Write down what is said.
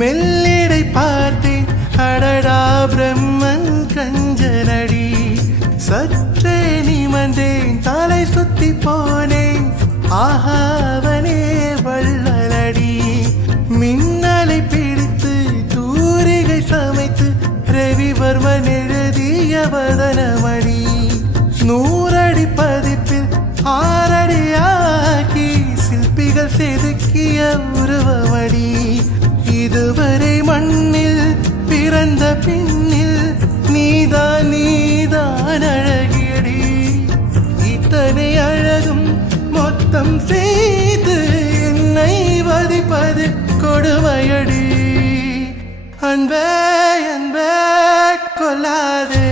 மெல்லிடை பார்த்தேன் அடடா பிரம்மன் கஞ்சனடி சற்றே நிமிர்ந்தேன் தலை சுத்தி போனேன் ஆஹாவனே வள்ளலடி மின்னலை பிடித்து தூரிகை சமைத்து ரவிவர்மன் எழுதிய வதனமடி 100 அடி பதிப்பில் 6 அடியாக்கி சிற்பிகள் செதுக்கிய உருவமடி இதுவரை மண்ணில் பிறந்த பின்னில் நீதான் அழகியடி இத்தனை அழகும் மொத்தம் செய்து என்னை வதிப்பது கொடுமையடி அன்பே அன்பே கொல்லாதே